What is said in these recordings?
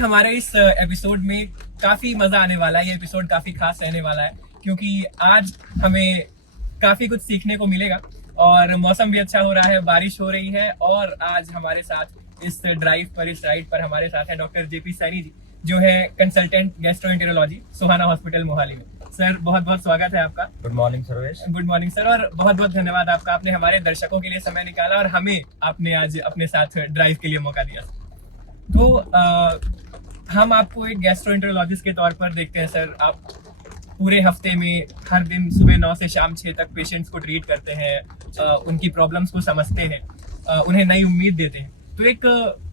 हमारे इस एपिसोड में काफी मजा आने वाला है। ये एपिसोड काफी खास रहने वाला है क्योंकि आज हमें काफी कुछ सीखने को मिलेगा और मौसम भी अच्छा हो रहा है, बारिश हो रही है। और आज हमारे साथ इस राइड पर हमारे साथ है डॉक्टर जेपी सैनी जी, जो है कंसल्टेंट गैस्ट्रोएंटेरोलॉजी सुहाना हॉस्पिटल मोहाली में। सर बहुत बहुत स्वागत है आपका। Good morning Sarvesh. Good morning sir, और बहुत बहुत धन्यवाद आपका, आपने हमारे दर्शकों के लिए समय निकाला और हमें आपने आज अपने साथ ड्राइव के लिए मौका दिया। तो हम आपको एक गैस्ट्रोएंटेरोलॉजिस्ट के तौर पर देखते हैं सर। आप पूरे हफ्ते में हर दिन सुबह 9 से शाम 6 तक पेशेंट्स को ट्रीट करते हैं, उनकी प्रॉब्लम्स को समझते हैं, उन्हें नई उम्मीद देते हैं। तो एक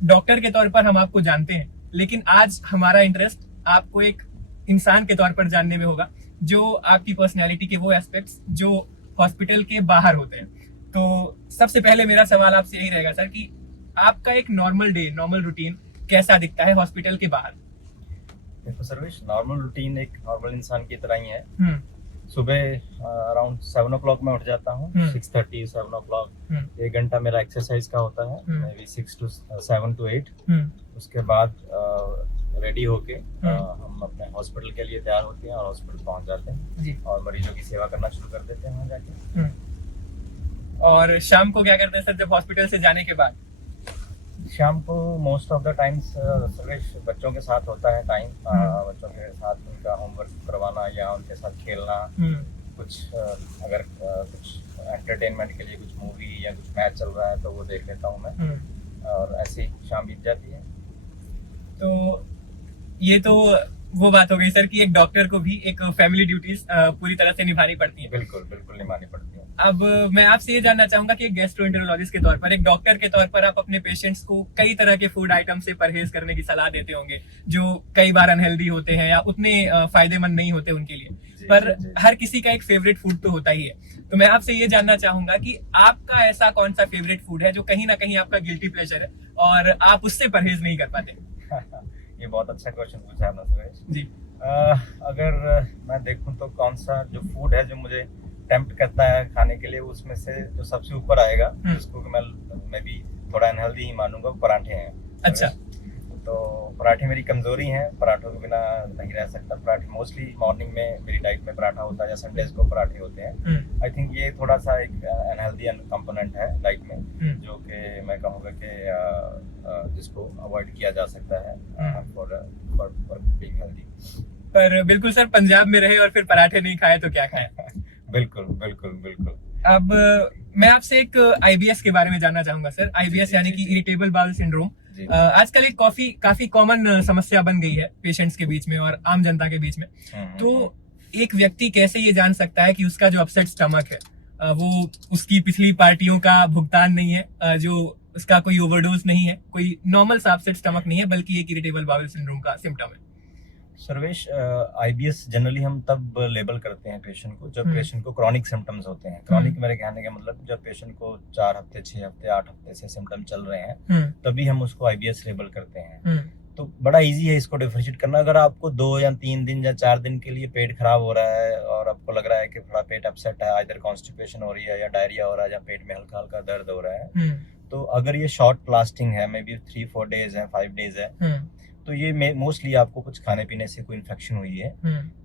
डॉक्टर के तौर पर हम आपको जानते हैं, लेकिन आज हमारा इंटरेस्ट आपको एक इंसान के तौर पर जानने में होगा, जो आपकी पर्सनैलिटी के वो एस्पेक्ट्स जो हॉस्पिटल के बाहर होते हैं। तो सबसे पहले मेरा सवाल आपसे यही रहेगा सर कि आपका एक नॉर्मल डे, नॉर्मल रूटीन कैसा दिखता है हॉस्पिटल के बाहर? देखो सर्वेश, नॉर्मल रूटीन एक नॉर्मल इंसान की तरह ही है। सुबह अराउंड 7 o'clock में उठ जाता हूँ, 6:30 7 o'clock। 1 घंटा मेरा एक्सरसाइज का होता है, मे बी 7 to 8। उसके बाद रेडी होके हम अपने हॉस्पिटल के लिए तैयार होते हैं और हॉस्पिटल पहुंच जाते हैं और मरीजों की सेवा करना शुरू कर देते हैं वहाँ जाके। और शाम को क्या करते हैं सर जब हॉस्पिटल से जाने के बाद? शाम को most of the times Sarvesh बच्चों के साथ होता है टाइम। बच्चों के साथ उनका होमवर्क करवाना या उनके साथ खेलना, कुछ अगर कुछ एंटरटेनमेंट के लिए कुछ मूवी या कुछ मैच चल रहा है तो वो देख लेता हूँ मैं, और ऐसे ही शाम बीत जाती है। तो ये तो वो बात हो गई सर कि एक डॉक्टर को भी एक फैमिली ड्यूटीज पूरी तरह से निभानी पड़ती है। बिल्कुल बिल्कुल निभानी पड़ती है। अब मैं आपसे ये जानना चाहूंगा कि एक गैस्ट्रोएंटेरोलॉजिस्ट के तौर पर, एक डॉक्टर के तौर पर आप अपने पेशेंट्स को कई तरह के फूड आइटम से परहेज करने की सलाह देते होंगे, जो कई बार अनहेल्दी होते हैं या उतने फायदेमंद नहीं होते उनके लिए। पर हर किसी का एक फेवरेट फूड तो होता ही है। तो मैं आपसे ये जानना चाहूंगा कि आपका ऐसा कौन सा फेवरेट फूड है जो कहीं ना कहीं आपका गिल्टी प्लेजर है और आप उससे परहेज नहीं कर पाते? ये बहुत अच्छा क्वेश्चन पूछा है सुरेश जी। अगर मैं देखूं तो कौन सा जो फूड है जो मुझे टेम्प्ट करता है खाने के लिए, उसमें से जो सबसे ऊपर आएगा, जिसको मैं भी थोड़ा अनहेल्दी ही मानूंगा, पराठे हैं। अच्छा। तो पराठे मेरी कमजोरी है, पराठों के बिना नहीं रह सकता। पराठे मोस्टली मॉर्निंग में मेरी डाइट में पराठा होता है या संडेज को पराठे होते हैं। आई थिंक ये थोड़ा सा एक अनहेल्दी कंपोनेंट है डाइट में, जो कि मैं कहूँगा कि जिसको अवॉइड किया जा सकता है फॉर बीइंग हेल्दी। पर बिल्कुल सर, पंजाब में रहे और फिर पराठे नहीं खाए तो क्या खाए? बिल्कुल बिल्कुल बिल्कुल। अब मैं आपसे एक आईबीएस के बारे में जानना चाहूंगा सर। आईबीएस यानी कि इरिटेबल बाउल सिंड्रोम आजकल एक काफी कॉमन समस्या बन गई है पेशेंट्स के बीच में और आम जनता के बीच में। तो एक व्यक्ति कैसे ये जान सकता है कि उसका जो अपसेट स्टमक है वो उसकी पिछली पार्टियों का भुगतान नहीं है, जो उसका कोई ओवरडोज नहीं है, कोई नॉर्मल सा अपसेट स्टमक नहीं है, बल्कि एक इरिटेबल बाउल सिंड्रोम का सिम्टम है? सर्वेश, आईबीएस जनरली हम तब लेबल करते हैं पेशेंट को जब पेशेंट को क्रॉनिक सिम्टम्स होते हैं। क्रॉनिक मेरे कहने का मतलब जब पेशेंट को 4 हफ्ते 6 हफ्ते 8 हफ्ते से सिम्टम चल रहे हैं, तभी हम उसको आईबीएस लेबल करते हैं। तो बड़ा इजी है इसको डिफरेंशिएट करना। अगर आपको 2 या 3 दिन या 4 दिन के लिए पेट खराब हो रहा है और आपको लग रहा है कि थोड़ा पेट अपसेट है, आइदर कॉन्स्टिपेशन हो रही है या डायरिया हो रहा है या पेट में हल्का हल्का दर्द हो रहा है, तो अगर ये शॉर्ट लास्टिंग है, मे बी 3-4 डेज है, 5 डेज है, तो ये मोस्टली आपको कुछ खाने पीने से कोई इन्फेक्शन हुई है,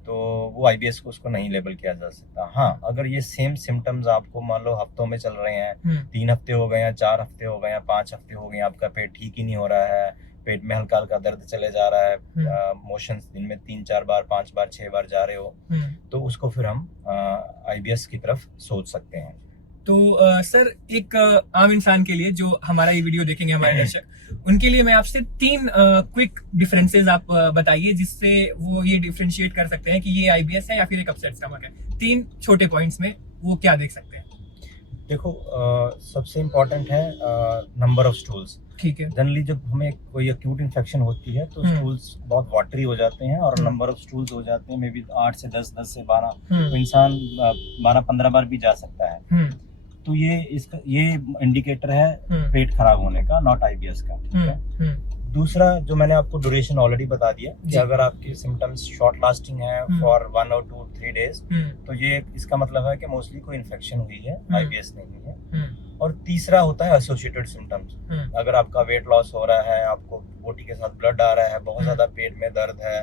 तो वो आईबीएस को उसको नहीं लेबल किया जा सकता। हाँ, अगर ये सेम सिम्टम्स आपको मान लो हफ्तों में चल रहे हैं, 3 हफ्ते हो गए या 4 हफ्ते हो गए या 5 हफ्ते हो गए, आपका पेट ठीक ही नहीं हो रहा है, पेट में हल्का हल्का दर्द चले जा रहा है, मोशंस दिन में 3-4 बार 5 बार 6 बार जा रहे हो, तो उसको फिर हम आईबीएस की तरफ सोच सकते हैं। तो सर, एक आम इंसान के लिए जो हमारा ये वीडियो देखेंगे, हमारे दर्शक, उनके लिए मैं आपसे 3 क्विक डिफरेंसेस आप बताइए जिससे वो ये डिफरेंशिएट कर सकते हैं कि ये आईबीएस है या फिर एक अपसेट स्टमक है। 3 छोटे पॉइंट्स में वो क्या देख सकते हैं? देखो, सबसे इम्पोर्टेंट है नंबर ऑफ स्टूल्स। ठीक है। जनरली जब हमें कोई एक्यूट इन्फेक्शन होती है तो स्टूल्स बहुत वाटरी हो जाते हैं और नंबर ऑफ स्टूल्स हो जाते हैं मे बी 8 से 10, 10 से 12, तो इंसान 12-15 बार भी जा सकता है। तो ये इंडिकेटर है पेट खराब होने का, नॉट आईबीएस का। ठीक है। दूसरा, जो मैंने आपको ड्यूरेशन ऑलरेडी बता दिया कि अगर आपके सिम्टम्स शॉर्ट लास्टिंग है फॉर 1 or 2-3 डेज, तो ये इसका मतलब है कि मोस्टली कोई इन्फेक्शन हुई है, आईबीएस नहीं है। और तीसरा होता है एसोसिएटेड सिम्टम्स। अगर आपका वेट लॉस हो रहा है, आपको बोटी के साथ ब्लड आ रहा है, बहुत ज्यादा पेट में दर्द है,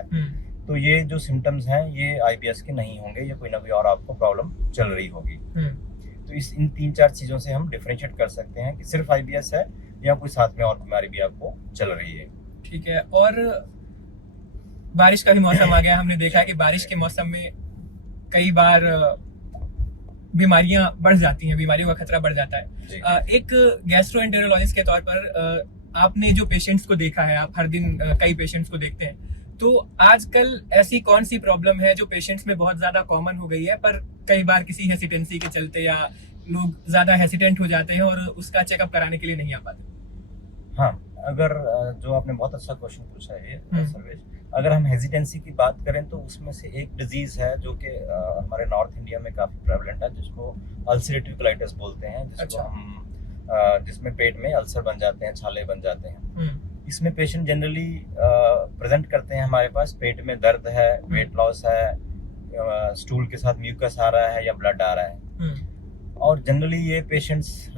तो ये जो सिम्टम्स हैं ये आईबीएस के नहीं होंगे, ये कोई ना कोई और आपको प्रॉब्लम चल रही होगी। तो इन 3-4 चीजों से हम डिफरेंशिएट कर सकते हैं कि सिर्फ आईबीएस है या कोई साथ में और बीमारी भी आपको चल रही है। ठीक है। और बारिश का भी मौसम आ गया, हमने देखा है कि बारिश के मौसम में कई बार बीमारियां बढ़ जाती हैं, बीमारियों का खतरा बढ़ जाता है। एक गैस्ट्रोएंटेरोलॉजिस्ट के तौर पर आपने जो पेशेंट्स को देखा है, आप हर दिन कई पेशेंट्स को देखते हैं, तो आजकल ऐसी कौन सी प्रॉब्लम है जो पेशेंट्स में बहुत ज्यादा कॉमन हो गई है, पर कई बार किसी हेसिटेंसी के चलते या लोग ज्यादा हेसिटेंट हो जाते हैं और उसका चेकअप कराने के लिए नहीं आ पाते? हाँ, अगर जो आपने बहुत अच्छा क्वेश्चन पूछा है सर्वेश, अगर हम हेजिटेंसी की बात करें तो उसमें से एक डिजीज है जो कि हमारे नॉर्थ इंडिया में काफी प्रेवलेंट है, जिसको अल्सरेटिव कोलाइटिस बोलते हैं, जिसको हम जिसमें पेट में अल्सर बन जाते हैं, छाले बन जाते हैं। इसमें पेशेंट जनरली प्रेजेंट करते हैं हमारे पास, पेट में दर्द है, वेट लॉस है, स्टूल के साथ म्यूकस आ रहा है या ब्लड आ रहा है। और जनरली ये पेशेंट्स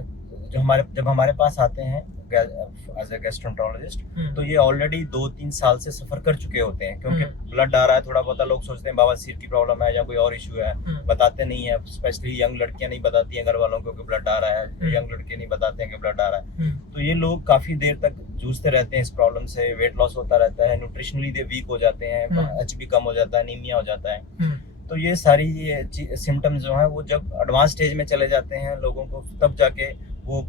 जब हमारे पास आते हैं एज ए गैस्ट्रोएंटेरोलॉजिस्ट, तो ये ऑलरेडी 2-3 साल से सफर कर चुके होते हैं, क्योंकि ब्लड आ रहा है थोड़ा बहुत, लोग सोचते हैं बवासीर की प्रॉब्लम है या कोई और इशू है, बताते नहीं है। स्पेशली यंग लड़कियां नहीं बताती हैं घर वालों को कि ब्लड आ रहा है, यंग लड़के नहीं बताते हैं कि ब्लड आ रहा है। तो ये लोग काफी देर तक जूझते रहते हैं इस प्रॉब्लम से, वेट लॉस होता रहता है, न्यूट्रिशनली दे वीक हो जाते हैं, एचबी कम हो जाता है, एनीमिया हो जाता है। तो ये सारी सिम्टम्स जो हैं वो जब एडवांस स्टेज में चले जाते हैं लोगों को, तब जाके वो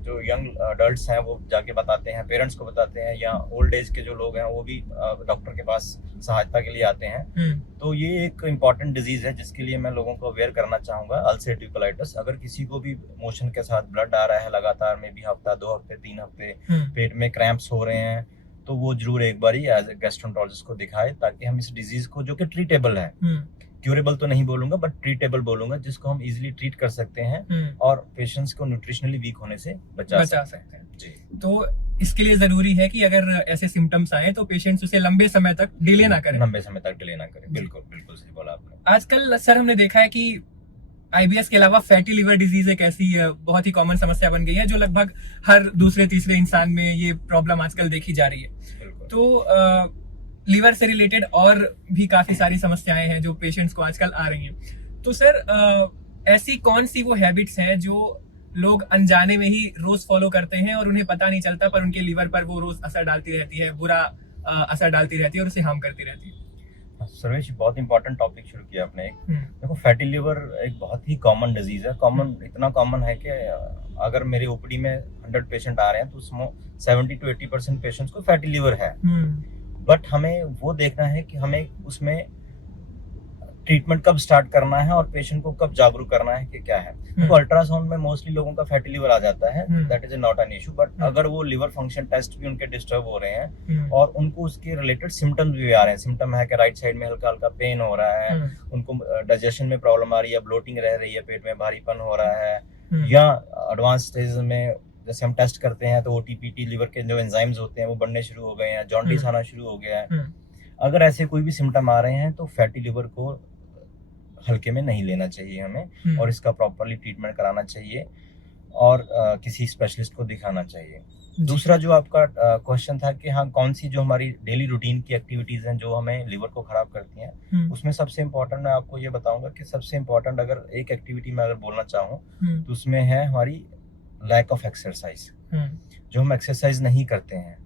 जो यंग अडल्ट्स हैं वो जाके बताते हैं, पेरेंट्स को बताते हैं, या ओल्ड एज के जो लोग हैं वो भी डॉक्टर के पास सहायता के लिए आते हैं। तो ये एक इम्पॉर्टेंट डिजीज है जिसके लिए मैं लोगों को अवेयर करना चाहूंगा, अल्सरेटिव कोलाइटिस। अगर किसी को भी मोशन के साथ ब्लड आ रहा है लगातार में भी हफ्ता, 2 हफ्ते, 3 हफ्ते, पेट में क्रैम्प्स हो रहे हैं, तो वो जरूर एक बार एज ए गैस्ट्रोएंटेरोलॉजिस्ट को दिखाए, ताकि हम इस डिजीज को, जो कि ट्रीटेबल है, क्यूरेबल तो नहीं बोलूंगा बट ट्रीटेबल बोलूंगा, जिसको हम इजीली ट्रीट कर सकते हैं और पेशेंट्स को न्यूट्रिशनली वीक होने से बचा सकते हैं। जी। तो इसके लिए जरूरी है कि अगर ऐसे सिम्टम्स आए तो पेशेंट्स उसे लंबे समय तक डिले ना करें। लंबे समय तक डिले ना करें, बिल्कुल बिल्कुल सही बोला आपने। आजकल सर हमने देखा है कि आईबीएस के अलावा फैटी लिवर डिजीज एक ऐसी बहुत ही कॉमन समस्या बन गई है जो लगभग हर दूसरे तीसरे इंसान में ये प्रॉब्लम आजकल देखी जा रही है। तो लीवर से रिलेटेड और भी काफी सारी समस्याएं हैं जो पेशेंट्स को आजकल आ रही हैं। तो सर ऐसी कौन सी वो हैबिट्स हैं जो लोग अनजाने में ही रोज फॉलो करते हैं और उन्हें पता नहीं चलता, पर उनके लीवर पर वो रोज असर डालती रहती है, बुरा असर डालती रहती है और उसे हार्म करती रहती है? सर्वेश, बहुत इंपॉर्टेंट टॉपिक शुरू किया आपने। देखो, फैटी लिवर एक बहुत ही कॉमन डिजीज है। कॉमन, इतना कॉमन है कि अगर मेरी ओपीडी में 100 पेशेंट आ रहे हैं तो उसमें 70 to 80% पेशेंट्स को फैटी लिवर है। बट हमें वो देखना है कि हमें उसमें ट्रीटमेंट कब स्टार्ट करना है और पेशेंट को कब जागरूक करना है कि क्या है। तो अल्ट्रासाउंड में मोस्टली लोगों का फैटी लिवर आ जाता है, that is not an issue. But अगर वो लिवर फंक्शन टेस्ट भी उनके डिस्टर्ब हो रहे हैं और उनको उसके रिलेटेड सिम्टम्स भी आ रहे हैं, सिम्टम है कि राइट साइड में हल्का हल्का पेन हो रहा है, उनको डाइजेशन में प्रॉब्लम आ रही है, ब्लोटिंग रह रही है, पेट में भारीपन हो रहा है, या एडवांस स्टेज में जैसे हम टेस्ट करते हैं तो ओटीपीटी लिवर के जो एंजाइम्स होते हैं वो बढ़ने शुरू हो गए हैं, जॉन्डिस आना शुरू हो गया है। अगर ऐसे कोई भी सिम्टम आ रहे हैं तो फैटी लिवर को हल्के में नहीं लेना चाहिए हमें, और इसका प्रॉपरली ट्रीटमेंट कराना चाहिए और किसी स्पेशलिस्ट को दिखाना चाहिए। दूसरा जो आपका क्वेश्चन था कि हाँ, कौन सी जो हमारी डेली रूटीन की एक्टिविटीज हैं जो हमें लिवर को खराब करती हैं, उसमें सबसे इम्पोर्टेंट मैं आपको ये बताऊंगा कि सबसे इम्पोर्टेंट अगर एक एक्टिविटी में अगर बोलना चाहूँ तो उसमें है हमारी लैक ऑफ एक्सरसाइज। जो हम एक्सरसाइज नहीं करते हैं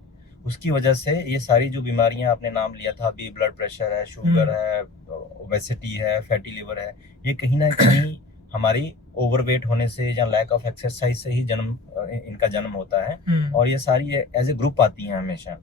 उसकी वजह से ये सारी जो बीमारियां आपने नाम लिया था अभी, ब्लड प्रेशर है, शुगर है, ओबेसिटी है, फैटी लिवर है, ये कहीं ना कहीं हमारी ओवरवेट होने से या लैक ऑफ एक्सरसाइज से ही इनका जन्म होता है। और ये सारी एज ए ग्रुप आती हैं हमेशा।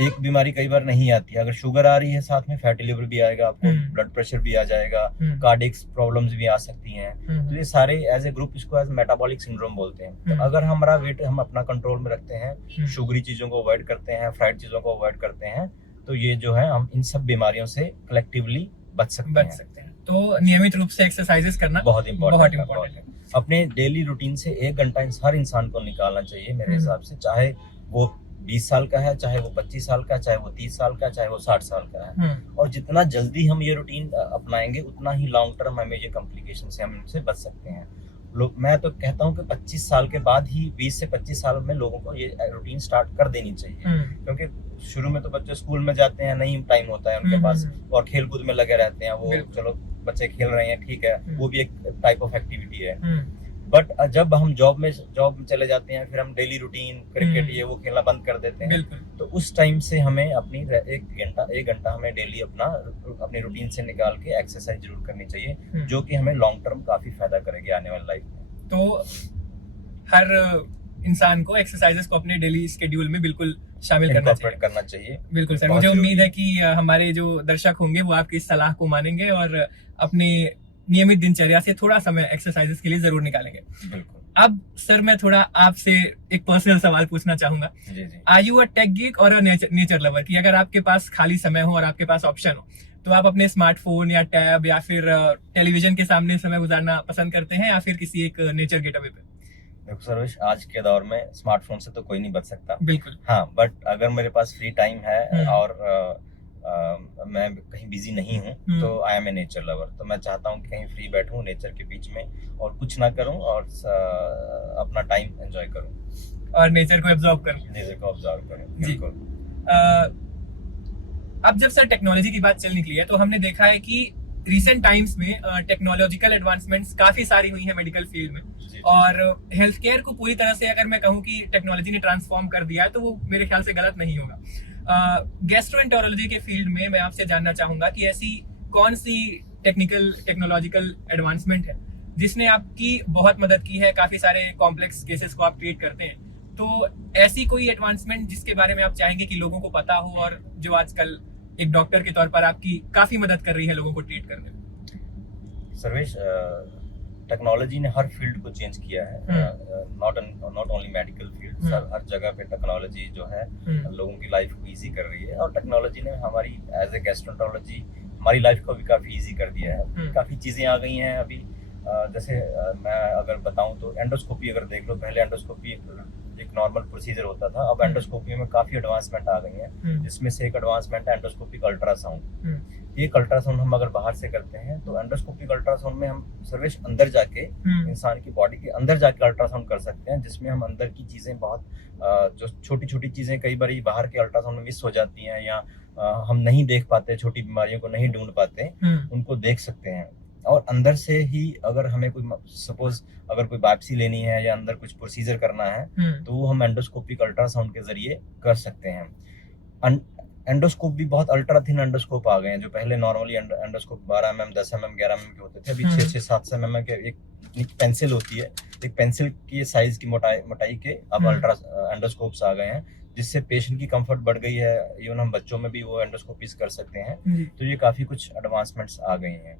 एक बीमारी कई बार नहीं आती है, अगर शुगर आ रही है साथ में फैटी लिवर भी आएगा, आपको ब्लड प्रेशर भी आ जाएगा, कार्डियक प्रॉब्लम्स भी आ सकती हैं। तो ये सारे एज ए ग्रुप, इसको एज मेटाबॉलिक सिंड्रोम बोलते हैं। तो अगर हमारा वेट हम अपना कंट्रोल में रखते हैं, शुगरी चीजों को अवॉइड करते हैं, फ्राइड चीजों को अवॉइड करते हैं, तो ये जो है हम इन सब बीमारियों से कलेक्टिवली बच सकते हैं। तो नियमित रूप से एक्सरसाइजेस करना बहुत इम्पोर्टेंट है। अपने डेली रूटीन से 1 घंटा हर इंसान को निकालना चाहिए मेरे हिसाब से, चाहे वो 20 साल का है, चाहे वो 25 साल का, चाहे वो 30 साल का, चाहे वो 60 साल का है। और जितना जल्दी हम ये रूटीन अपनाएंगे उतना ही लॉन्ग टर्म हमें ये कॉम्प्लिकेशन से हम इनसे बच सकते हैं। लोग, मैं तो कहता हूँ कि 25 साल के बाद ही, 20 से 25 साल में लोगों को ये रूटीन स्टार्ट कर देनी चाहिए, क्योंकि शुरू में तो बच्चे स्कूल में जाते हैं, नहीं टाइम होता है उनके पास, और खेल कूद में लगे रहते हैं वो। चलो बच्चे खेल रहे हैं, ठीक है, वो भी एक टाइप ऑफ एक्टिविटी है। बट जब हम जॉब में चले जाते हैं, फिर हम डेली रूटीन क्रिकेट ये वो खेलना बंद कर देते हैं, तो उस टाइम से हमें अपनी एक घंटा हमें डेली अपनी रूटीन से निकाल के एक्सरसाइज जरूर करनी चाहिए, जो कि हमें लॉन्ग टर्म काफी फायदा करेगी आने वाली लाइफ में। तो हर इंसान को एक्सरसाइजेस को अपने डेली शेड्यूल में बिल्कुल शामिल करना चाहिए। बिल्कुल सर, मुझे उम्मीद है कि हमारे जो दर्शक होंगे वो आपकी इस सलाह को मानेंगे और अपने नियमित दिनचर्या से थोड़ा समय एक्सरसाइजेस के लिए जरूर निकालेंगे। बिल्कुल। अब सर मैं थोड़ा आपसे एक पर्सनल सवाल पूछना चाहूंगा। Are you a tech geek और नेचर लवर, कि अगर आपके पास खाली समय हो और आपके पास ऑप्शन हो तो आप अपने स्मार्टफोन या टैब या फिर टेलीविजन के सामने समय गुजारना पसंद करते हैं या फिर किसी एक नेचर गेटअवे पे? देखो सर्वेश, आज के दौर में स्मार्टफोन से तो कोई नहीं बच सकता। बिल्कुल। हाँ, बट अगर मेरे पास फ्री टाइम है और मैं कहीं बिजी नहीं हूँ तो I am a nature lover. तो मैं चाहता हूँ कि कहीं फ्री बैठूं नेचर के बीच में और कुछ ना करूं और अपना टाइम एंजॉय करूं और नेचर को ऑब्जर्व करूं। बिल्कुल। अब जब सर टेक्नोलॉजी की बात चल निकली है तो हमने देखा है कि रिसेंट टाइम्स में टेक्नोलॉजिकल एडवांसमेंट्स काफी सारी हुई है मेडिकल फील्ड में, और हेल्थ केयर को पूरी तरह से अगर मैं कहूँ कि टेक्नोलॉजी ने ट्रांसफॉर्म कर दिया है तो वो मेरे ख्याल से गलत नहीं होगा। गैस्ट्रोएंटेरोलॉजी के फील्ड में मैं आपसे जानना चाहूंगा कि ऐसी कौन सी टेक्नोलॉजिकल एडवांसमेंट है जिसने आपकी बहुत मदद की है, काफी सारे कॉम्प्लेक्स केसेस को आप ट्रीट करते हैं, तो ऐसी कोई एडवांसमेंट जिसके बारे में आप चाहेंगे कि लोगों को पता हो और जो आजकल एक डॉक्टर के तौर पर आपकी काफी मदद कर रही है लोगों को ट्रीट करने में? सर्वेश, टेक्नोलॉजी ने हर फील्ड को चेंज किया है, नॉट ओनली मेडिकल फील्ड, हर जगह पे टेक्नोलॉजी जो है लोगों की लाइफ को इजी कर रही है, और टेक्नोलॉजी ने हमारी एज ए गैस्ट्रोएंटेरोलॉजी हमारी लाइफ को भी काफी इजी कर दिया है। काफी चीजें आ गई हैं अभी, जैसे मैं अगर बताऊं तो एंडोस्कोपी अगर देख लो, पहले एंडोस्कोपी एक नॉर्मल प्रोसीजर होता था, अब एंडोस्कोपी में काफी एडवांसमेंट आ गई है, जिसमें से एक एडवांसमेंट है एंडोस्कोपिक अल्ट्रासाउंड। एक अल्ट्रासाउंड हम अगर बाहर से करते हैं तो एंडोस्कोपिक अल्ट्रासाउंड में हम सर्वेश अंदर जाके इंसान की बॉडी के अंदर जाके अल्ट्रासाउंड कर सकते हैं, जिसमें हम अंदर की चीजें बहुत जो छोटी छोटी चीजें कई बार बाहर के अल्ट्रासाउंड में मिस हो जाती हैं या हम नहीं देख पाते, छोटी बीमारियों को नहीं ढूंढ पाते, उनको देख सकते हैं। और अंदर से ही अगर हमें कोई सपोज अगर कोई बायोप्सी लेनी है या अंदर कुछ प्रोसीजर करना है तो वो हम एंडोस्कोपिक अल्ट्रासाउंड के जरिए कर सकते हैं। एंडोस्कोप भी बहुत अल्ट्रा थिन एंडोस्कोप आ गए हैं, जो पहले normally endoscope 12 mm 10 mm 11 mm के होते थे, अभी 6-7 mm के एक पेंसिल होती है, एक पेंसिल की साइज की मोटाई के अब अल्ट्रा एंडोस्कोप्स आ गए हैं, जिससे पेशेंट की कंफर्ट बढ़ गई है। इवन हम बच्चों में भी वो एंडोस्कोपीज कर सकते हैं, तो ये काफी कुछ एडवांसमेंट्स आ गई हैं।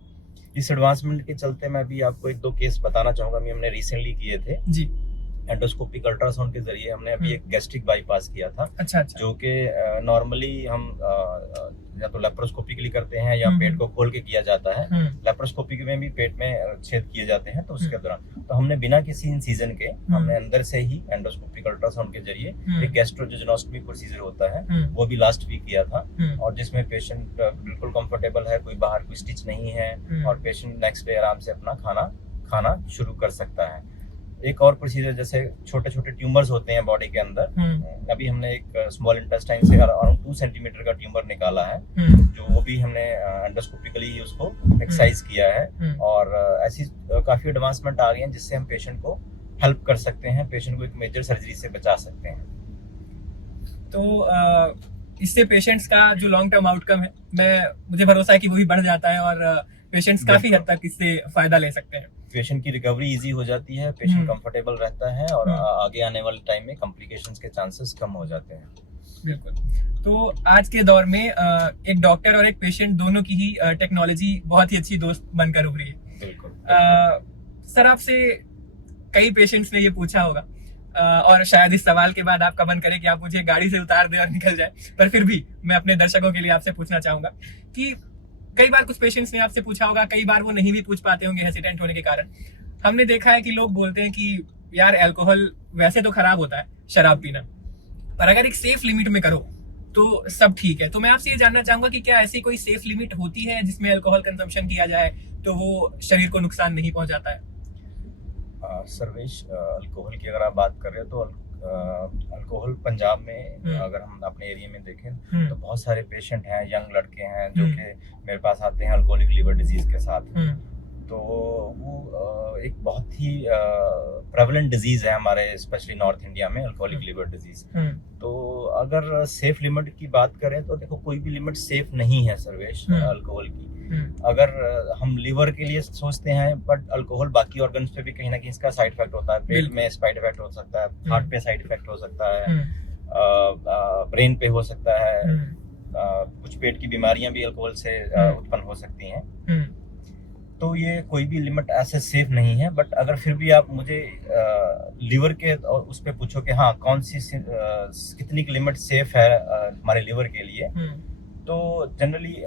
इस एडवांसमेंट के चलते मैं भी आपको 1-2 केस बताना चाहूंगा, हमने रिसेंटली किए थे जी। एंडोस्कोपिक अल्ट्रासाउंड के जरिए हमने अभी एक गैस्ट्रिक बाईपास किया था। अच्छा। जो कि नॉर्मली हम या तो लेप्रोस्कोपी के लिए करते हैं या पेट को खोल के किया जाता है। लेप्रोस्कोपी में भी पेट में छेद किए जाते हैं, तो उसके दौरान तो हमने बिना किसी इंसिजन के हमने अंदर से ही एंडोस्कोपिक अल्ट्रासाउंड के जरिए एक गैस्ट्रोजेजोनोस्टमी प्रोसीजर होता है, वो भी लास्ट वीक किया था, और जिसमें पेशेंट बिल्कुल कंफर्टेबल है, कोई बाहर कोई स्टिच नहीं है, और पेशेंट नेक्स्ट डे आराम से अपना खाना शुरू कर सकता है। एक और प्रोसीजर, जैसे छोटे छोटे ट्यूमर्स होते हैं बॉडी के अंदर, अभी हमने एक स्मॉल इंटेस्टाइन से अराउंड 2 सेंटीमीटर का ट्यूमर निकाला है, जो वो भी हमने एंडोस्कोपिकली उसको एक्सरसाइज किया है, और ऐसी काफी एडवांसमेंट आ गई है जिससे हम पेशेंट को हेल्प कर सकते हैं, पेशेंट को एक मेजर सर्जरी से बचा सकते हैं। तो इससे पेशेंट्स का जो लॉन्ग टर्म आउटकम है, मुझे भरोसा है कि वो भी बढ़ जाता है और पेशेंट्स काफी हद तक इससे फायदा ले सकते हैं। पेशेंट की रिकवरी इजी हो जाती है, पेशेंट कंफर्टेबल रहता है, और आगे आने वाले टाइम में कॉम्प्लिकेशंस के चांसेस कम हो जाते हैं। बिल्कुल। तो आज के दौर में एक डॉक्टर और एक पेशेंट दोनों की ही टेक्नोलॉजी बहुत ही अच्छी दोस्त बनकर उभरी है। बिल्कुल। सर, आपसे कई पेशेंट्स ने ये पूछा होगा, और शायद इस सवाल के बाद आपका मन करे कि आप मुझे गाड़ी से उतार दे और निकल जाए, पर फिर भी मैं अपने दर्शकों के लिए आपसे पूछना चाहूंगा कि कई बार कुछ पेशेंट्स ने आपसे पूछा होगा, कई बार वो नहीं भी पूछ पाते होंगे हेसिटेंट होने के कारण। हमने देखा है कि लोग बोलते हैं कि यार अल्कोहल वैसे तो खराब होता है शराब पीना, पर अगर एक सेफ लिमिट में करो तो सब ठीक है। तो मैं आपसे ये जानना चाहूंगा कि क्या ऐसी कोई सेफ लिमिट होती है जिसमें अल्कोहल कंजम्पशन किया जाए तो वो शरीर को नुकसान नहीं पहुंचाता है? सर्वेश, अल्कोहल की अगर आप बात कर रहे हो तो अल्कोहल पंजाब में अगर हम अपने एरिया में देखें तो बहुत सारे पेशेंट हैं, यंग लड़के हैं जो कि मेरे पास आते हैं अल्कोहलिक लिवर डिजीज के साथ। तो वो एक बहुत ही प्रेवलेंट डिजीज है हमारे स्पेशली नॉर्थ इंडिया में, अल्कोहलिक लिवर डिजीज। तो अगर सेफ लिमिट की बात करें तो देखो कोई भी लिमिट सेफ नहीं है सर्वेश अल्कोहल की। अगर हम लिवर के लिए सोचते हैं, बट अल्कोहल बाकी ऑर्गन्स पे भी कहीं ना कहीं इसका साइड इफेक्ट होता है। पेट में साइड इफेक्ट हो सकता है, हार्ट पे साइड इफेक्ट हो सकता है, ब्रेन पे हो सकता है, कुछ पेट की बीमारियां भी अल्कोहल से उत्पन्न हो सकती हैं। तो ये कोई भी लिमिट ऐसे सेफ नहीं है। बट अगर फिर भी आप मुझे लिवर के और उस पे पूछो कि हाँ कौन सी कितनी की लिमिट सेफ है हमारे लिवर के लिए, तो जनरली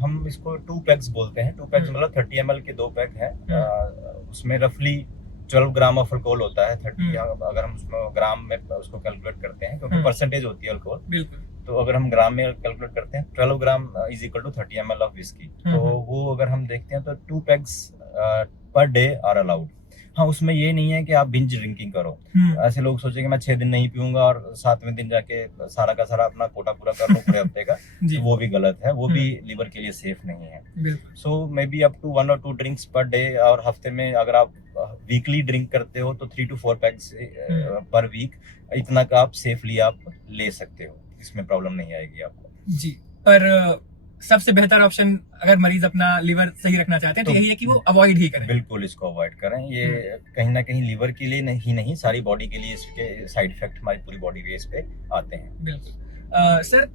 हम इसको 2 पैक्स बोलते हैं। 2 पैक्स मतलब 30 ml के 2 पैक है। उसमें रफली 12 ग्राम ऑफ अल्कोहल होता है। 30 अगर हम उसमें ग्राम में उसको कैलकुलेट करते हैं, क्योंकि परसेंटेज होती है अल्कोहल, बिल्कुल। तो अगर हम ग्राम में कैलकुलेट करते हैं 12 gram is equal to 30 ml of whisky. तो वो अगर हम देखते हैं तो 2 PACS per day are allowed. हाँ, उसमें ये नहीं है कि आप बिंज ड्रिंकिंग करो। ऐसे लोग सोचेंगे मैं 6 दिन नहीं पीऊंगा और 7वें दिन जाके सारा का सारा अपना कोटा पूरा कर लूं पूरे हफ्ते का, तो वो भी गलत है, वो भी लिवर के लिए सेफ नहीं है। So may be up to 1 or 2 drinks per day, और हफ्ते में अगर आप वीकली ड्रिंक करते हो तो 3 to 4 पैक्स पर वीक, इतना का आप सेफली आप ले सकते हो, इसमें प्रॉब्लम नहीं आएगी आपको जी। पर सबसे बेहतर ऑप्शन अगर मरीज अपना लिवर सही रखना चाहते हैं तो यही है कि वो अवॉइड ही करें। बिल्कुल, इसको अवॉइड करें। ये कहीं ना कहीं लिवर के लिए नहीं सारी बॉडी के लिए इसके साइड इफेक्ट हमारी पूरी बॉडी पे इस पे आते हैं। बिल्कुल सर,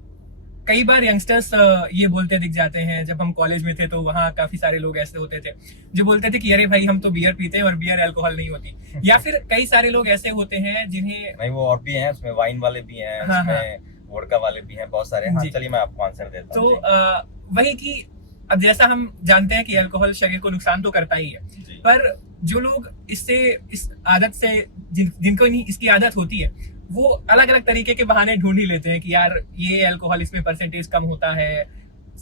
कई बार यंगस्टर्स ये बोलते दिख जाते हैं। जब हम कॉलेज में थे तो वहाँ काफी सारे लोग ऐसे होते थे जो बोलते थे कि अरे भाई हम तो बियर पीते हैं और बियर अल्कोहल नहीं होती। या फिर कई सारे लोग ऐसे होते हैं जिन्हें नहीं, वो और भी हैं, उसमें वाइन वाले भी हैं, उसमें वोडका वाले भी हैं, बहुत सारे। हाँ, चलिए मैं आपको आंसर देता हूँ। तो वही कि अब जैसा हम जानते हैं कि अल्कोहल शरीर को नुकसान तो करता ही है, पर जो लोग इस आदत से जिनको नहीं इसकी आदत होती है, वो अलग अलग तरीके के बहाने ढूंढ ही लेते हैं कि यार ये अल्कोहल इसमें परसेंटेज कम होता है।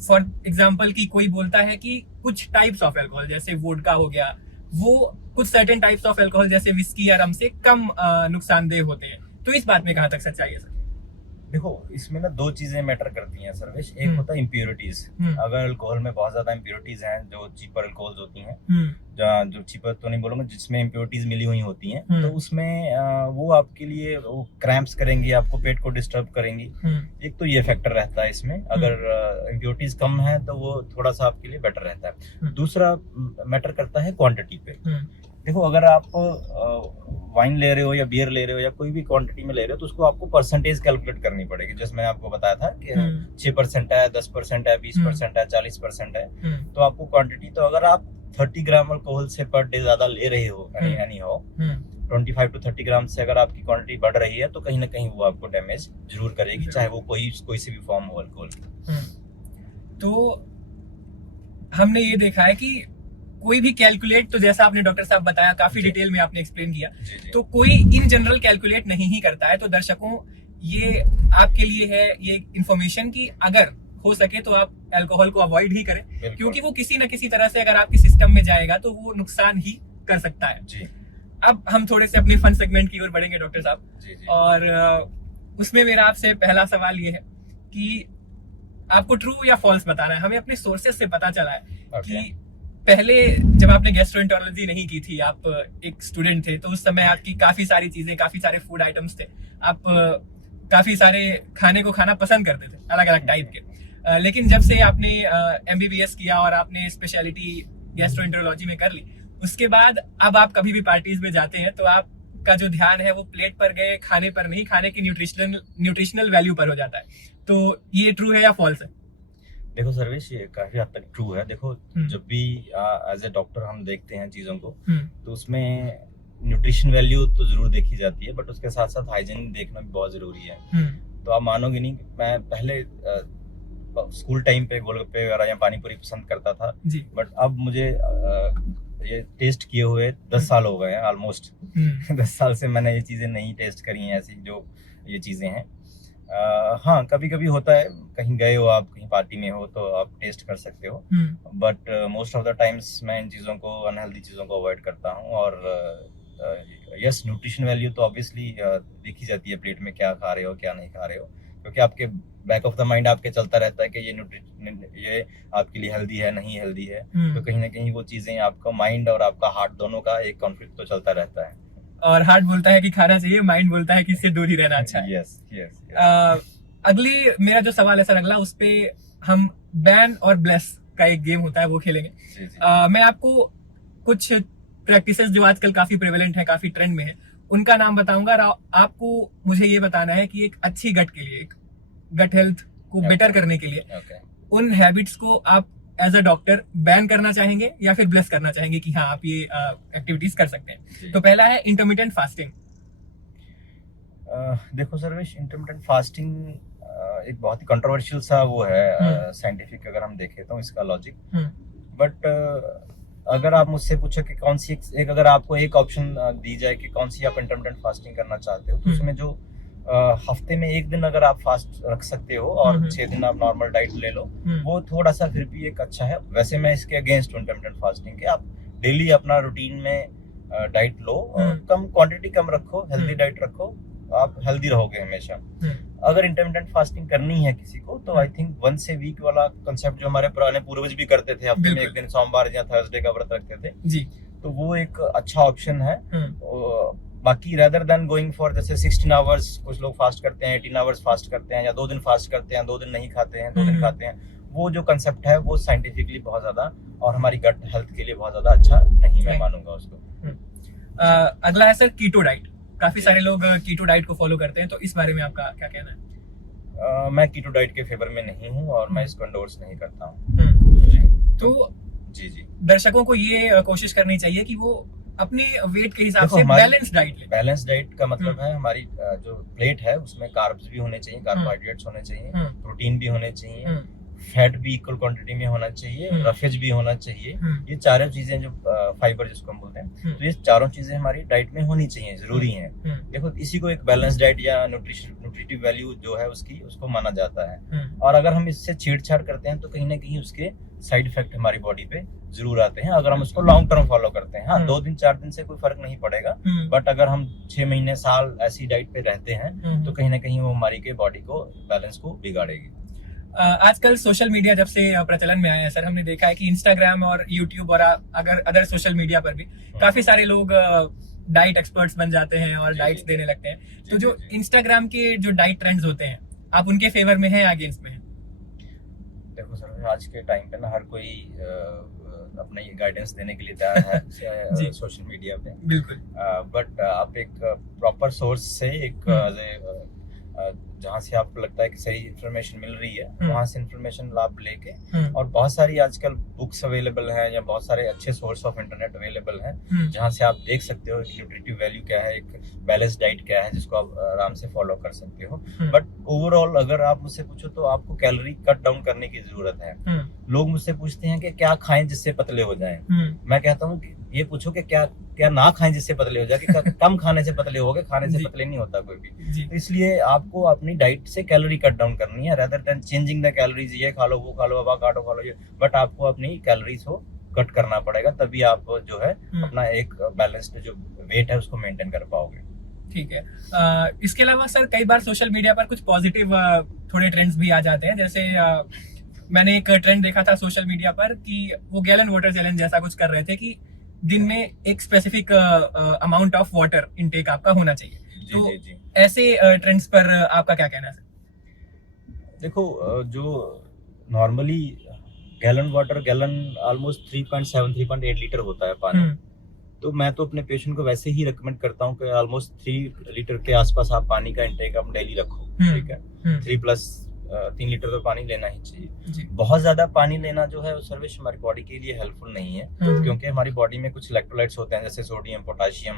फॉर एग्जाम्पल कि कोई बोलता है कि कुछ टाइप्स ऑफ अल्कोहल जैसे वोडका हो गया, वो कुछ सर्टेन टाइप्स ऑफ अल्कोहल जैसे विस्की या रम से कम नुकसानदेह होते हैं। तो इस बात में कहाँ तक सच्चाई है सर? देखो, इसमें ना 2 चीजें मैटर करती हैं सर्वेश। एक होता है इम्प्योरिटीज। अगर अल्कोहल में बहुत ज्यादा इम्प्योरिटीज हैं, जो चीपर अल्कोहल्स होती हैं, जो चीपर तो नहीं बोलूंगा, जिसमें इम्प्योरिटीज मिली हुई होती हैं, तो उसमें वो आपके लिए वो क्रैम्प्स करेंगी, आपको पेट को डिस्टर्ब करेंगी। एक तो ये फैक्टर रहता है इसमें। अगर इम्प्योरिटीज कम है तो वो थोड़ा सा आपके लिए बेटर रहता है। दूसरा मैटर करता है क्वांटिटी पे। देखो, अगर आप वाइन ले रहे हो या बियर ले रहे हो या कोई भी क्वांटिटी में ले रहे हो, तो उसको आपको परसेंटेज कैलकुलेट करनी पड़ेगी। जैसे मैंने आपको बताया था कि 6% है, 10% है, 20% है, 40% है। तो आपको क्वांटिटी, तो अगर आप 30 ग्राम अल्कोहल से पर डे ज्यादा ले रहे हो, यानी हो 25 to 30 ग्राम से अगर आपकी क्वांटिटी बढ़ रही है, तो कहीं ना कहीं वो आपको डैमेज जरूर करेगी, चाहे वो कोई से भी फॉर्म हो अल्कोहल की। तो हमने ये देखा है कि कोई भी कैलकुलेट, तो जैसा आपने डॉक्टर साहब बताया, काफी डिटेल में आपने एक्सप्लेन किया, तो कोई इन जनरल कैलकुलेट नहीं ही करता है। तो दर्शकों, ये आपके लिए है ये इंफॉर्मेशन कि अगर हो सके तो आप अल्कोहल को अवॉइड ही करें, क्योंकि वो किसी न किसी तरह से अगर आपके सिस्टम में जाएगा तो वो नुकसान ही कर सकता है जी। अब हम थोड़े से अपने फन सेगमेंट की ओर बढ़ेंगे डॉक्टर साहब, और उसमें मेरा आपसे पहला सवाल ये है कि आपको ट्रू या फॉल्स बताना है। हमें अपने सोर्सेज से पता चला है कि पहले जब आपने गैस्ट्रोएंटरोलॉजी नहीं की थी, आप एक स्टूडेंट थे, तो उस समय आपकी काफी सारी चीजें, काफी सारे फूड आइटम्स थे, आप काफी सारे खाने को खाना पसंद करते थे, अलग अलग टाइप के। लेकिन जब से आपने MBBS किया और आपने स्पेशलिटी गैस्ट्रोएंटरोलॉजी में कर ली, उसके बाद अब आप कभी भी पार्टीज में जाते हैं तो आपका जो ध्यान है वो प्लेट पर गए खाने पर नहीं, खाने की न्यूट्रिशनल वैल्यू पर हो जाता है। तो ये ट्रू है या फॉल्स है? देखो सर्वेश, ये काफी हद तक ट्रू है। देखो, जब भी एज ए डॉक्टर हम देखते हैं चीजों को, तो उसमें न्यूट्रिशन वैल्यू तो जरूर देखी जाती है, बट उसके साथ साथ हाइजीन देखना भी बहुत जरूरी है। तो आप मानोगे नहीं, मैं पहले स्कूल टाइम पे गोलगप्पे या पानी पूरी पसंद करता था, बट अब मुझे ये टेस्ट किए हुए 10 साल हो गए हैं ऑलमोस्ट। 10 साल से मैंने ये चीजें नहीं टेस्ट करी हैं, ऐसी जो ये चीजें हैं। हाँ, कभी कभी होता है, कहीं गए हो आप, कहीं पार्टी में हो, तो आप टेस्ट कर सकते हो, but most of the times मैं इन चीज़ों को, अनहेल्दी चीज़ों को अवॉइड करता हूँ। और यस, न्यूट्रिशन वैल्यू तो ऑब्वियसली देखी जाती है, प्लेट में क्या खा रहे हो क्या नहीं खा रहे हो, क्योंकि आपके बैक ऑफ द माइंड आपके चलता रहता है कि ये आपके लिए हेल्दी है नहीं हेल्दी है, तो कहीं ना कहीं वो चीजें आपका माइंड और आपका हार्ट दोनों का एक कॉन्फ्लिक्ट तो चलता रहता है। और हार्ट बोलता है कि खाना चाहिए, माइंड बोलता है कि इससे दूर ही रहना अच्छा है। Yes yes. अगली मेरा जो सवाल है सर अगला, उस पे हम बैन और ब्लेस का एक गेम होता है वो खेलेंगे। मैं आपको कुछ प्रैक्टिसेस जो आजकल काफी प्रेवलेंट है, काफी ट्रेंड में है, उनका नाम बताऊंगा और आपको मुझे ये बताना है कि एक अच्छी गट के लिए, एक गट हेल्थ को बेटर करने के लिए उन हैबिट्स को आप एज अ डॉक्टर बैन करना चाहेंगे या फिर ब्लेस करना चाहेंगे कि हाँ आप ये एक्टिविटीज कर सकते हैं। तो पहला है इंटरमिटेंट फास्टिंग। देखो सर्वेश, इंटरमिटेंट फास्टिंग एक बहुत ही कंट्रोवर्शियल सा वो है साइंटिफिक, अगर हम देखें तो इसका लॉजिक। बट अगर आप मुझसे पूछो कि कौन सी एक अगर आपको एक ऑप्शन दी जाए कि कौन सी आप इंटरमिटेंट फास्टिंग करना चाहते हो, तो उसमें जो हफ्ते में एक दिन अगर आप फास्ट रख सकते हो और 6 दिन आप नॉर्मल डाइट ले लो, वो थोड़ा सा फिर भी एक अच्छा है। वैसे मैं इसके अगेंस्ट हूँ इंटरमिटेंट फास्टिंग के। आप डेली अपना रूटीन में डाइट लो, कम क्वांटिटी कम रखो, हेल्दी डाइट रखो, आप हेल्दी रहोगे हमेशा। अगर इंटरमिटेंट फास्टिंग करनी है किसी को, तो I think once a week वाला कंसेप्ट जो हमारे पुराने पूर्वज भी करते थे, हफ्ते में एक दिन सोमवार या थर्सडे का व्रत रखते थे जी, तो वो एक अच्छा ऑप्शन है। बाकी रेदर देन गोइंग फॉर जैसे 16 आवर्स, कुछ लोग फास्ट करते हैं, 18 आवर्स फास्ट करते हैं, या 2 दिन फास्ट करते हैं, 2 दिन नहीं खाते हैं, 2 दिन खाते हैं, वो जो कंसेप्ट है वो साइंटिफिकली बहुत ज्यादा और हमारी गट हेल्थ के लिए बहुत ज्यादा अच्छा नहीं, मैं मानूंगा उसको। अगला है सर कीटो डाइट। काफी सारे लोग कीटो डाइट को फॉलो करते हैं, तो इस बारे में आपका क्या कहना है? मैं कीटो डाइट के फेवर में नहीं हूँ और मैं इसको एंडोर्स नहीं करता हूँ। तो जी दर्शकों को ये कोशिश करनी चाहिए कि वो अपने वेट के हिसाब से बैलेंस डाइट ले। बैलेंस डाइट का मतलब है हमारी जो प्लेट है उसमें कार्ब्स भी होने चाहिए, कार्बोहाइड्रेट्स होने चाहिए, प्रोटीन भी होने चाहिए, फैट भी इक्वल क्वांटिटी में होना चाहिए, रफेज भी होना चाहिए। ये चारों चीजें जो फाइबर जिसको हम बोलते हैं, तो ये चारों चीजें हमारी डाइट में होनी चाहिए, जरूरी हैं। देखो, इसी को एक बैलेंस डाइट या न्यूट्रिटिव वैल्यू जो है उसको माना जाता है। और अगर हम इससे छेड़छाड़ करते हैं तो कहीं ना कहीं उसके साइड इफेक्ट हमारी बॉडी पे जरूर आते हैं, अगर हम उसको लॉन्ग टर्म फॉलो करते हैं। हाँ, 2 दिन 4 दिन से कोई फर्क नहीं पड़ेगा, बट अगर हम 6 महीने साल ऐसी डाइट पे रहते हैं तो कहीं ना कहीं वो हमारी के बॉडी को बैलेंस को बिगाड़ेगी। आजकल सोशल मीडिया जब से प्रचलन में आया है सर, हमने देखा है कि इंस्टाग्राम और यूट्यूब और अगर अदर सोशल मीडिया पर भी काफी सारे लोग डाइट एक्सपर्ट्स बन जाते हैं और डाइट्स देने लगते हैं। तो जो इंस्टाग्राम के जो डाइट ट्रेंड्स होते हैं, आप उनके फेवर में हैं या अगेंस्ट में हैं? देखो सर, आज के टाइम पे ना हर कोई अपना ये गाइडेंस देने के लिए तैयार है सोशल मीडिया पे, बिल्कुल। बट आप एक प्रॉपर सोर्स से एक जहाँ से आपको लगता है कि सही इन्फॉर्मेशन मिल रही है, वहाँ से इन्फॉर्मेशन आप लेके, और बहुत सारी आजकल बुक्स अवेलेबल हैं या बहुत सारे अच्छे सोर्स ऑफ इंटरनेट अवेलेबल हैं जहाँ से आप देख सकते हो कि न्यूट्रिटिव वैल्यू क्या है, एक बैलेंस डाइट क्या है, जिसको आप आराम से फॉलो कर सकते हो। बट ओवरऑल अगर आप मुझसे पूछो तो आपको कैलोरी कट डाउन करने की जरूरत है। लोग मुझसे पूछते हैं कि क्या खाएं जिससे पतले हो जाएं। मैं कहता हूँ कि ये पूछो कि क्या ना खाएं जिससे पतले हो जाए, कि कम खाने से पतले होगे, खाने से पतले नहीं होता कोई भी। तो इसलिए आपको अपनी डाइट से कैलोरी कट डाउन करनी है, rather than changing the calories, ये खा लो वो खा लो, अवाकाडो खा लो, ये। बट आपको अपनी कैलोरीज को कट करना पड़ेगा, तभी आप जो है अपना एक बैलेंस्ड जो वेट है उसको मेंटेन कर पाओगे। ठीक है। इसके अलावा सर कई बार सोशल मीडिया पर कुछ पॉजिटिव थोड़े ट्रेंड्स भी आ जाते हैं। जैसे मैंने एक ट्रेंड देखा था सोशल मीडिया पर कि वो गैलन वाटर चैलेंज जैसा कुछ कर रहे थे कि दिन में एक specific amount of water intake आपका होना चाहिए। तो ऐसे ट्रेंड्स पर आपका क्या कहना है? देखो, जो नॉर्मली गैलन ऑलमोस्ट 3.8 लीटर होता है पानी। तो मैं तो अपने पेशेंट को वैसे ही रिकमेंड करता हूँ कि ऑलमोस्ट 3 लीटर के आसपास आप पानी का इंटेक आप डेली रखो। ठीक है, 3 लीटर तो पानी लेना ही चाहिए। बहुत ज्यादा पानी लेना जो है सर्वेश हमारी बॉडी के लिए हेल्पफुल नहीं है, क्योंकि हमारी बॉडी में कुछ इलेक्ट्रोलाइट्स होते हैं जैसे सोडियम, पोटेशियम,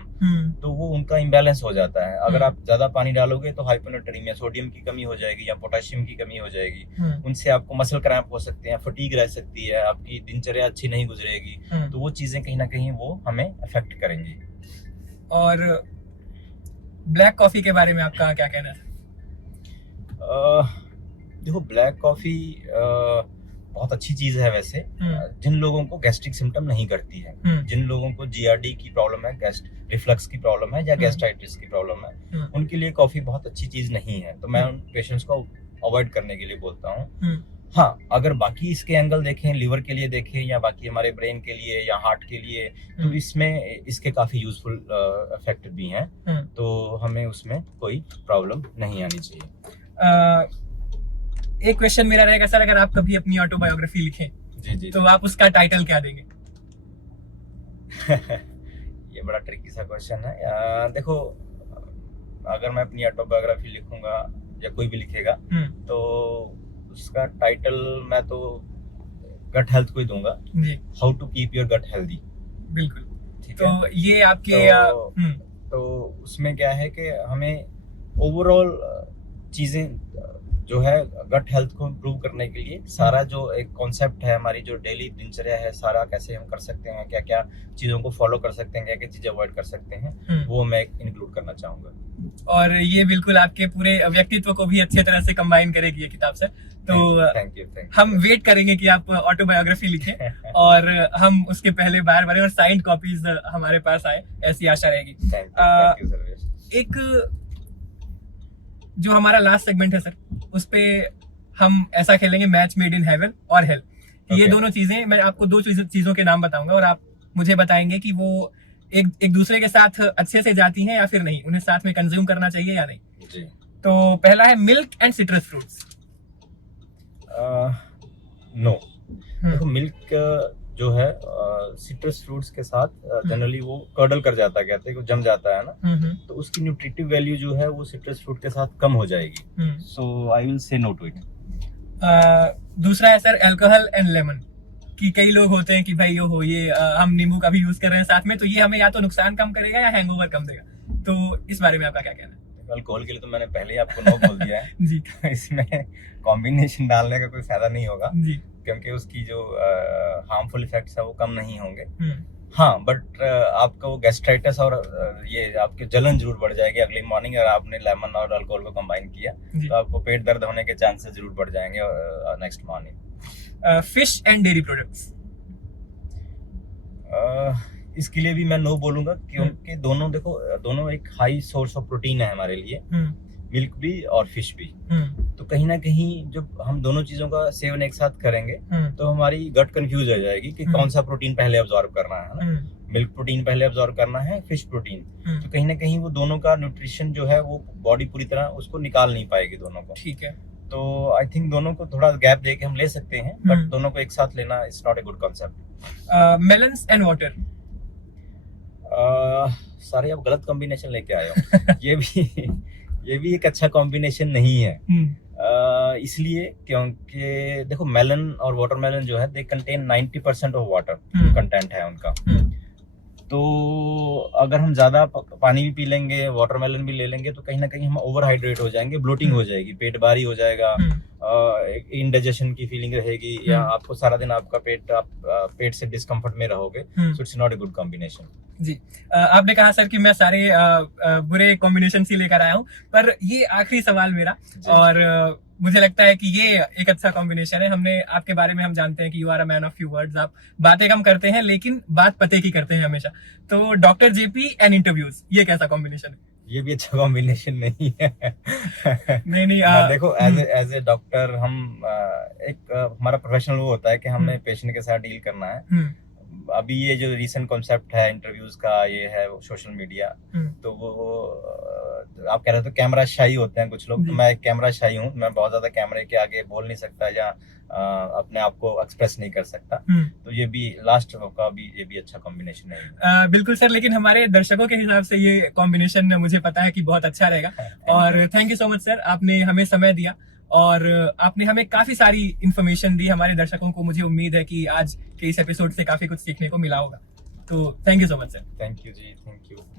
तो वो उनका इम्बैलेंस हो जाता है। अगर आप ज्यादा पानी डालोगे तो हाइपोनेट्रीमिया, सोडियम की कमी हो जाएगी या पोटेशियम की कमी हो जाएगी। उनसे आपको मसल क्रैम्प हो सकते हैं, फटीग रह सकती है, आपकी दिनचर्या अच्छी नहीं गुजरेगी। तो वो चीजें कहीं ना कहीं वो हमें अफेक्ट करेंगी। और ब्लैक कॉफी के बारे में आपका क्या कहना है? देखो, ब्लैक कॉफी बहुत अच्छी चीज है वैसे, जिन लोगों को गैस्ट्रिक सिम्टम नहीं करती है, जिन लोगों को जीआरडी की प्रॉब्लम है, रिफ्लक्स की प्रॉब्लम है या गैस्ट्राइटिस की प्रॉब्लम है, उनके लिए कॉफी बहुत अच्छी चीज नहीं है। तो मैं उन पेशेंट्स को अवॉइड करने के लिए बोलता हूँ। हाँ, अगर बाकी इसके एंगल देखें, लिवर के लिए देखें या बाकी हमारे ब्रेन के लिए या हार्ट के लिए, तो इसमें इसके काफी यूजफुल इफेक्ट भी हैं, तो हमें उसमें कोई प्रॉब्लम नहीं आनी चाहिए। एक क्वेश्चन मेरा रहेगा सर, अगर आप कभी अपनी ऑटोबायोग्राफी लिखें जी तो आप उसका टाइटल क्या देंगे? ये बड़ा ट्रिकी सा क्वेश्चन है। देखो, अगर मैं अपनी ऑटोबायोग्राफी लिखूंगा या कोई भी लिखेगा तो उसका टाइटल मैं तो गट हेल्थ को ही दूंगा, how to keep your gut healthy. बिल्कुल, ठीक तो है। ये आपके तो उसमें क्या है कि हमें ओवरऑल चीजें जो है गट हेल्थ को इम्प्रूव करने के लिए सारा जो एक कॉन्सेप्ट है, हमारी जो डेली दिनचर्या है, सारा कैसे हम कर सकते हैं, क्या क्या चीजों को फॉलो कर सकते हैं, क्या क्या चीजें अवॉइड कर सकते हैं, वो मैं इंक्लूड करना चाहूंगा। और ये बिल्कुल आपके पूरे व्यक्तित्व को भी अच्छी तरह से कंबाइन करेगी ये किताब से। तो थैंक यू। हम वेट करेंगे कि आप ऑटोबायोग्राफी लिखें और हम उसके पहले बार बार और साइंड कॉपीज हमारे पास आए, ऐसी आशा रहेगी। Thank you Sarvesh. एक जो हमारा लास्ट सेगमेंट है सर, उस पे हम ऐसा खेलेंगे मैच मेड इन हेवन और हेल। ये दोनों चीजें, मैं आपको दो चीजों के नाम बताऊंगा और आप मुझे बताएंगे कि वो एक दूसरे के साथ अच्छे से जाती हैं या फिर नहीं, उन्हें साथ में कंज्यूम करना चाहिए या नहीं जी। तो पहला है milk and citrus fruits. No, देखो मिल्क जो है सिट्रस फ्रूट्स के साथ जनरली वो कर्डल कर जाता है, कहते हैं कि जम जाता है ना, तो उसकी न्यूट्रिटिव वैल्यू जो है वो सिट्रस फ्रूट के साथ कम हो जाएगी। So I will say no to it. दूसरा है सर अल्कोहल एंड लेमन, कि कई लोग होते हैं कि भाई ये हम नींबू का भी यूज कर रहे हैं साथ में, तो ये हमें या तो नुकसान कम करेगा या हैंगओवर कम देगा, तो इस बारे में आपका क्या कहना है? अल्कोहल के लिए तो मैंने पहले ही आपको नो बोल दिया है जी। तो इसमें कॉम्बिनेशन डालने का कोई फायदा नहीं होगा जी, क्योंकि उसकी जो हार्मफुल इफेक्ट्स है वो कम नहीं होंगे। हाँ, बट आपका वो गैस्ट्राइटिस और ये आपके जलन जरूर बढ़ जाएगी अगली मॉर्निंग, अगर आपने लेमन और अल्कोहल को कंबाइन किया तो आपको पेट दर्द होने के चांसेस जरूर बढ़ जाएंगे next morning. Fish and dairy products, इसके लिए भी मैं नो बोलूंगा क्योंकि दोनों, देखो दोनों एक हाई सोर्स ऑफ प्रोटीन है हमारे लिए, मिल्क भी और फिश भी। तो कहीं ना कहीं जब हम दोनों चीजों का सेवन एक साथ करेंगे तो हमारी गट कंफ्यूज हो जाएगी कि कौन सा प्रोटीन पहले अब्सॉर्ब करना है ना, मिल्क प्रोटीन पहले अब्सॉर्ब करना है, फिश प्रोटीन। तो कहीं ना कहीं वो दोनों का न्यूट्रिशन जो है वो बॉडी पूरी तरह उसको निकाल नहीं पाएगी दोनों को। ठीक है, तो आई थिंक दोनों को थोड़ा गैप देके हम ले सकते हैं, बट दोनों को एक साथ लेना it's not a good concept. Melons and water, सारे आप गलत कॉम्बिनेशन लेके आए हो। ये भी एक अच्छा कॉम्बिनेशन नहीं है, इसलिए क्योंकि देखो मेलन और वाटरमेलन जो है they contain 90% of water content है उनका। तो अगर हम ज्यादा पानी भी पी लेंगे, वाटरमेलन भी ले लेंगे, तो कहीं ना कहीं हम ओवरहाइड्रेट हो जाएंगे, ब्लोटिंग हो जाएगी, पेट भारी हो जाएगा, इंडाइजेशन की फीलिंग रहेगी, या आपको सारा दिन आपका पेट से डिस्कम्फर्ट में रहोगे। So it's not a good combination. जी, आपने कहा सर कि मैं सारे बुरे कॉम्बिनेशन ही लेकर आया हूँ, पर ये आखिरी सवाल मेरा, और मुझे लगता है कि ये एक अच्छा कॉम्बिनेशन है। हमने आपके बारे में हम जानते हैं कि you are a man of few words, आप बातें कम करते हैं लेकिन बात पते की करते हैं हमेशा। तो डॉक्टर जेपी एंड इंटरव्यूज, ये कैसा कॉम्बिनेशन है? ये भी अच्छा कॉम्बिनेशन नहीं है। नहीं, देखो एज ए डॉक्टर हम एक हमारा प्रोफेशनल वो होता है कि हमें पेशेंट के साथ डील करना है। अभी ये जो रीसेंट कॉन्सेप्ट है इंटरव्यूज का, ये है सोशल मीडिया, तो वो आप कह रहे हो तो कैमरा शाई होते हैं कुछ लोग, तो मैं कैमरा शाई हूँ, मैं बहुत ज्यादा कैमरे के आगे बोल नहीं सकता या अपने आप को एक्सप्रेस नहीं कर सकता। तो ये भी लास्ट का भी ये भी अच्छा कॉम्बिनेशन है। बिल्कुल सर, लेकिन हमारे दर्शकों के हिसाब से ये कॉम्बिनेशन मुझे पता है कि बहुत अच्छा रहेगा। और thank you so much sir, आपने हमें समय दिया और आपने हमें काफी सारी इंफॉर्मेशन दी हमारे दर्शकों को। मुझे उम्मीद है कि आज के इस एपिसोड से काफी कुछ सीखने को मिला होगा। तो thank you so much sir. Thank you ji, thank you.